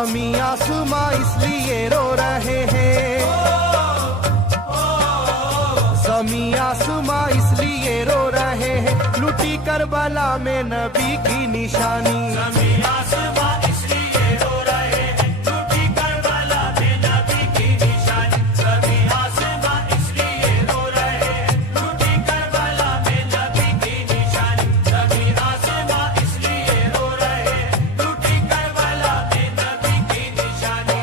ज़मीं आसमां इसलिए रो रहे हैं, ज़मीं आसमां इसलिए रो रहे हैं, लुटी करबला में नबी की निशानी। ज़मीं आसमां इसलिए रो रहे हैं, लुटी करबला में नबी की निशानी। ज़मीं आसमां इसलिए रो रहे हैं, लुटी करबला में नबी की निशानी। ज़मीं आसमां इसलिए रो रहे हैं, लुटी करबला में नबी की निशानी।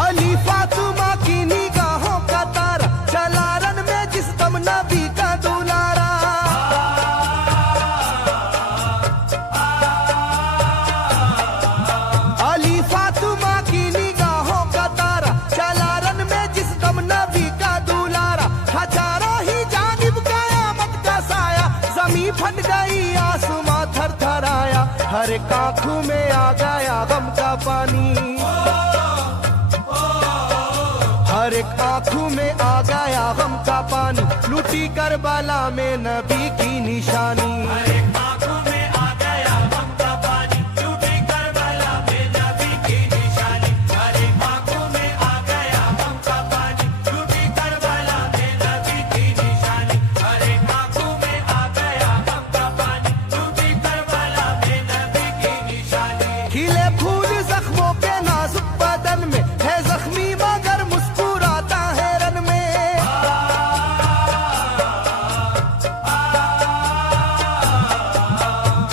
अली फातिमा की निगाहों का तारा, चला रन में जिस दम नबी का दुलारा। अली फातिमा की निगाहों का तारा, चला रन में जिस दम नबी का दुलारा। हजारों ही जानिब कयामत का साया, जमीन फट गई आसमां थर थर आया, हर एक आंखों में आ गया गम का पानी, हर एक आंखों में आ गया गम का पानी, लुटी करबला में नबी की निशानी। हर एक आंखों में आ गया गम का पानी, लुटी करबला में नबी की निशानी। हर एक आंखों में आ गया गम का पानी, लुटी करबला में नबी की निशानी। हर एक आंखों में आ गया गम का पानी, लुटी करबला में नबी की निशानी। खिले फूल जख्मों के नाजुक बदन में है जख्मी मगर मुस्कुराता है रन में।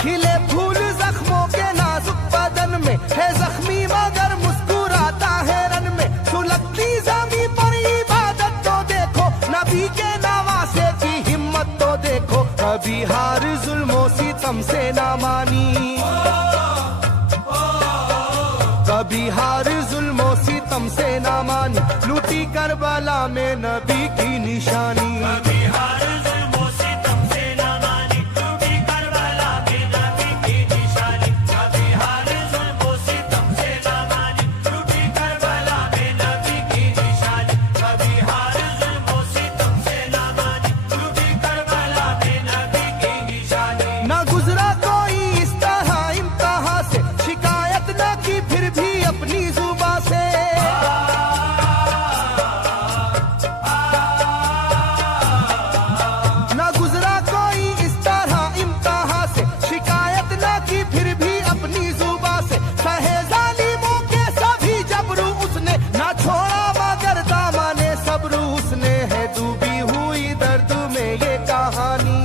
खिले फूल जख्मों के नाजुक बदन में है जख्मी मगर मुस्कुराता है रन में। सुलगती ज़मीं पर इबादत तो देखो, नबी के नवासे की हिम्मत तो देखो, कभी हार जुल्मों सितम से ना मानी, कभी हार जुल्मों सितम से ना मानी, लुटी करबला में नबी की निशानी। कभी हार जुल्मों सितम से ना मानी, लुटी करबला में नबी की निशानी। कभी हार जुल्मों सितम से ना मानी, लुटी करबला में नबी की निशानी। कभी हार जुल्मों सितम से ना मानी, लुटी करबला में नबी की निशानी। न गुजरा कोई इस तरह इम्तिहान से, शिकायत न की फिर भी अपनी जुबा से। न गुजरा कोई इस तरह इम्तिहान से, शिकायत न की फिर भी अपनी जुबा से। सहे जालिमों के सभी जबरू उसने, न छोड़ा मगर दामने सब्र उसने। है डूबी हुई दर्द में ये कहानी,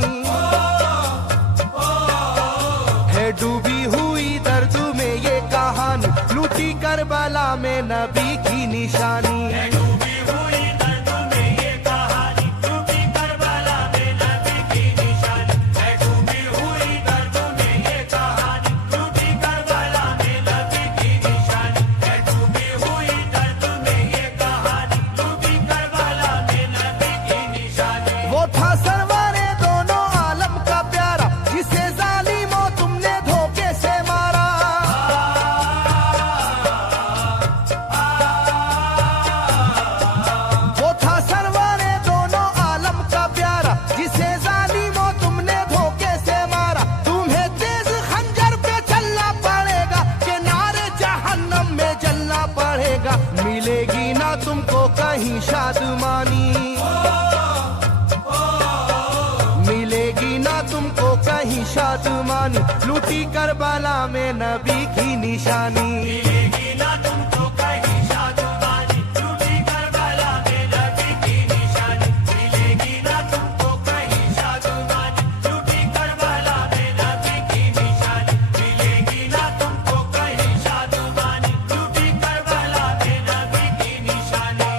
है डूबी हुई दर्द में ये कहानी, लुटी करबला में नबी की निशानी। है डूबी हुई दर्द में ये कहानी, लुटी करबला में नबी की निशानी। है डूबी हुई दर्द में ये कहानी, लुटी करबला में नबी की निशानी। है डूबी हुई दर्द में ये कहानी, लुटी करबला में नबी की निशानी। वो था सरवरे दोनों आलम का प्यारा, जिसे जालिमों तुमने धोखे से मारा। वो था सरवरे दोनों आलम का प्यारा, जिसे जालिमों तुमने धोखे से मारा। तुम्हें तेज खंजर पे चलना पड़ेगा, कि नारे जहन्नम में जलना पड़ेगा। मिलेगी ना तुमको कहीं शादमानी, मिलेगी ना तुमको कहीं शादमानी, लुटी करबला में नबी की निशानी। मिलेगी ना तुमको कहीं शादमानी, लुटी करबला में नबी की निशानी। मिलेगी ना तुमको कहीं शादमानी, लुटी करबला में नबी की निशानी। मिलेगी ना तुमको कहीं शादमानी, लुटी करबला में नबी की निशानी।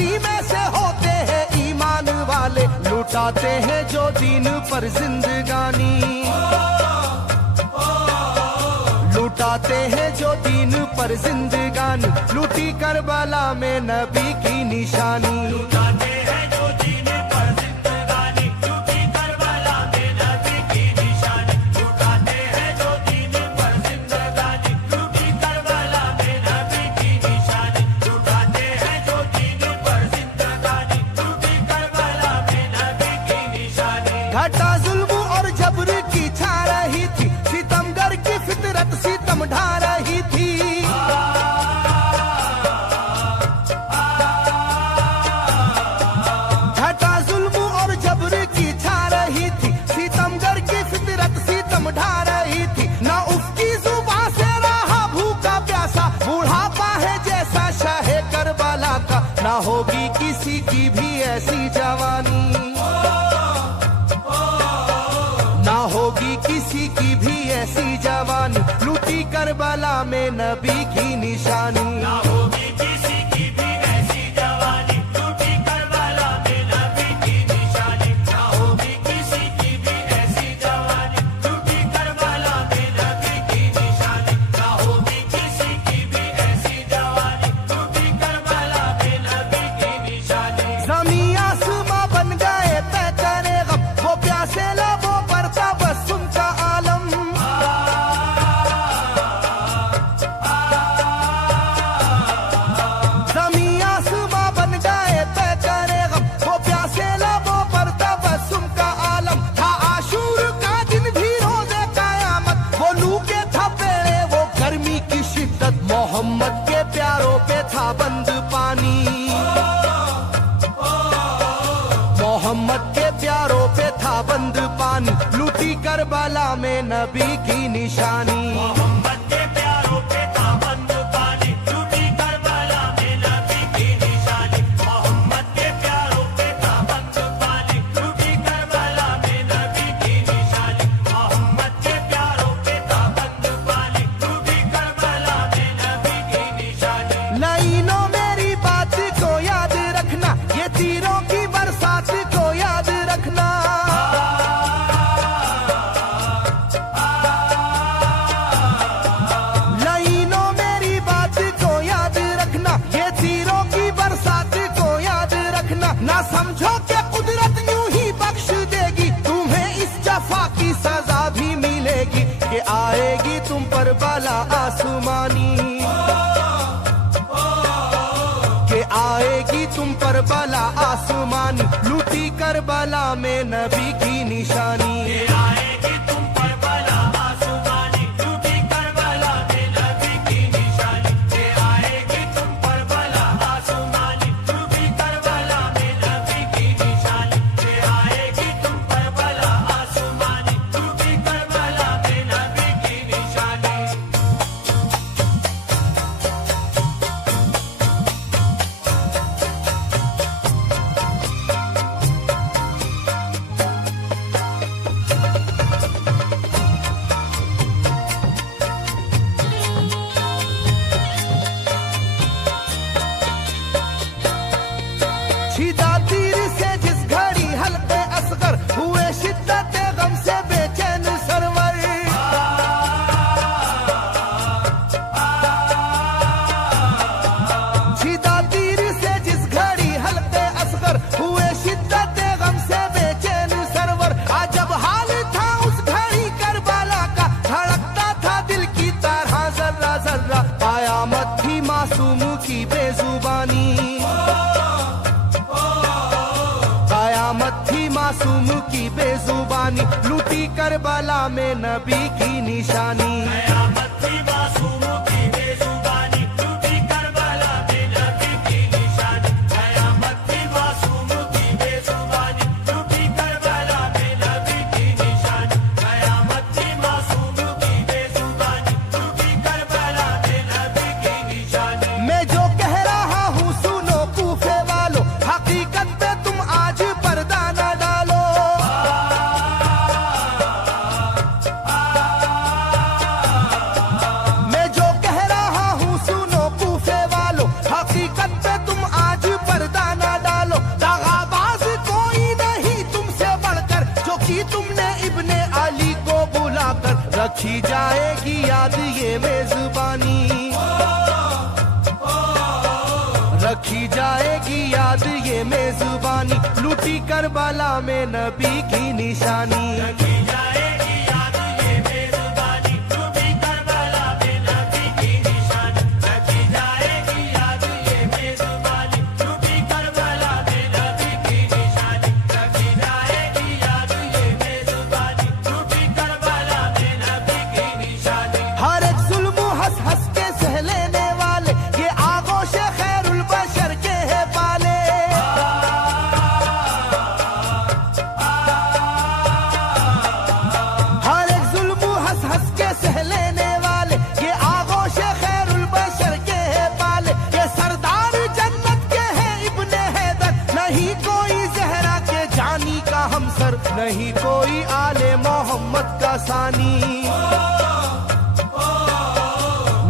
उसी में से होते हैं ईमान वाले, लुटाते हैं जो दीन पर जिंदगानी, लुटाते हैं जो दीन पर जिंदगानी, लूटी करबला में नबी की निशानी। लुटाते हैं जो दीन पर जिंदगानी, लूटी करबला में नबी की निशानी। लुटाते हैं जो दीन पर जिंदगानी, लूटी करबला में नबी की निशानी। लुटाते हैं जो दीन पर जिंदगानी, लूटी करबला में नबी की निशानी। घटा जुल्म और जबर की छा रही थी, सितमगर की फितरत सितम ढा रही थी। घटा जुल्म और जबर की छा रही थी, सितमगर की फितरत सितम ढा रही थी। ना उसकी जुबां से रहा भूखा प्यासा, बुढ़ापा है जैसा शाहे करबला का, ना होगी किसी की भी ऐसी जवानी, ना होगी किसी की भी ऐसी जवानी, लूटी करबला में नबी की निशानी। ना होगी किसी की भी ऐसी जवानी, लूटी करबला में नबी की निशानी। ना होगी किसी की भी ऐसी जवानी, लूटी करबला में नबी की निशानी। ना होगी किसी की भी ऐसी जवानी, लूटी करबला में नबी की निशानी। ज़मीं आसमां बन गए तय करे गम, वो प्यासे लबों पर तबस्सुम का आलम। ज़मीं आसमां बन गए तय करे गम, वो प्यासे लबों पर तबस्सुम का आलम। था आशूर का दिन भी रोज़े क़यामत, वो लू के थपेड़े वो गर्मी की शिद्दत, मोहम्मद के प्यारों पे था बंद पानी, मोहम्मद के प्यारों पे था बंद पानी, लूटी करबला में नबी की निशानी। मोहम्मद के प्यारों पे था बंद पानी, लूटी करबला में नबी की निशानी। मोहम्मद के प्यारों पे था बंद पानी, लूटी करबला में नबी की निशानी। मोहम्मद के प्यारों पे था बंद पानी, लूटी करबला में नबी की निशानी। लाइनों मेरी बात को याद रखना, ये तीरों की बरसात को याद रखना। लाइनों मेरी बात को याद रखना, ये तीरों की बरसात को याद रखना। ना समझो कि कुदरत यूं ही बख्श देगी, तुम्हें इस जफा की सजा भी मिलेगी, कि आएगी तुम पर बला आसमानी, के आएगी तुम पर बला आसमानी, लूटी करबला में नबी की निशानी। ये आएगी तुम पर बला आसमानी, लूटी करबला में नबी की निशानी। ये आएगी तुम पर बला आसमानी, लूटी करबला में नबी की निशानी। ये आएगी तुम पर बला आसमानी, लूटी करबला में नबी की निशानी। छिदा तीर से जिस घड़ी हल्के असगर, हुए शिद्दत गम से बेचैन सरवर। छिदा तीर से जिस घड़ी हल्के असगर, हुए शिद्दत गम से बेचैन सरवर। अजब हाल था उस घड़ी करबला का, धड़कता था दिल की तरह जर्रा जर्रा। कयामत थी मासूम की बेजुबानी, कयामत थी मासूम की बेजुबानी, लूटी करबला में नबी की निशानी। कयामत थी मासूम की बेजुबानी, लूटी करबला में नबी की निशानी। कयामत थी मासूम की बेजुबानी, लूटी करबला में नबी की निशानी। कयामत थी मासूम की बेजुबानी, लूटी करबला में नबी की निशानी। मैं जो कह रहा हूँ सुनो कूफे वालों, हकीकत पे तुम आज पर्दा न डालो। मैं जो कह रहा रखी जाएगी याद ये मेजबानी, रखी जाएगी याद ये मेजबानी, लूटी करबला में नबी की निशानी। रखी जाएगी याद ये मेजबानी, लूटी करबला में नबी की निशानी। रखी जाएगी याद ये मेजबानी, लूटी करबला में नबी की निशानी। रखी जाएगी याद ये मेजबानी, लूटी करबला में नबी की निशानी। हर एक जुल्म हंस हंस के सह लेने वाले ये आगोश खैरुल बशर के है पाले। हर एक जुल्म हंस हंस के सह लेने वाले ये आगोश खैरुल बशर के है पाले। ये सरदार जन्नत के है इब्ने हैदर, नहीं कोई जहरा के जानी का हमसर, नहीं कोई आले मोहम्मद का सानी,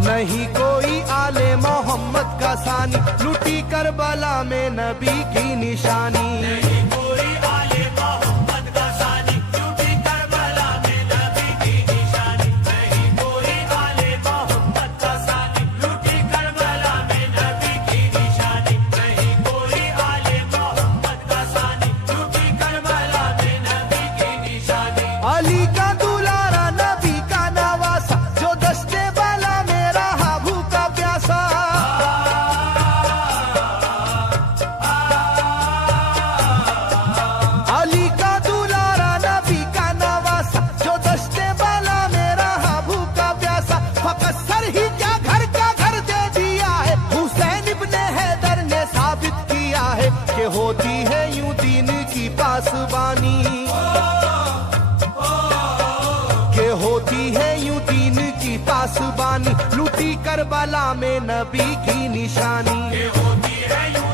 नहीं कोई आले मोहम्मद का सानी, लूटी करबला में नबी की निशानी। नहीं कोई आले मोहम्मद का सानी, लूटी करबला में नबी की निशानी। नहीं कोई आले मोहम्मद का सानी, लूटी करबला में नबी की निशानी। नहीं कोई आले मोहम्मद का सानी, लूटी करबला में नबी की निशानी। अली का दुलारा नबी का नवासा, जो दस्ते बला में रहा भूखा प्यासा। अली का दुलारा नबी का नवासा, जो दस्ते बला में रहा भूखा प्यासा। फकत सर ही क्या घर का घर दे दिया है, हुसैन इब्ने हैदर ने साबित किया है कि होती है यूं दीन की पासबानी, के होती है यूं दीन की पासबानी, लूटी करबला में नबी की निशानी। ये होती है यूं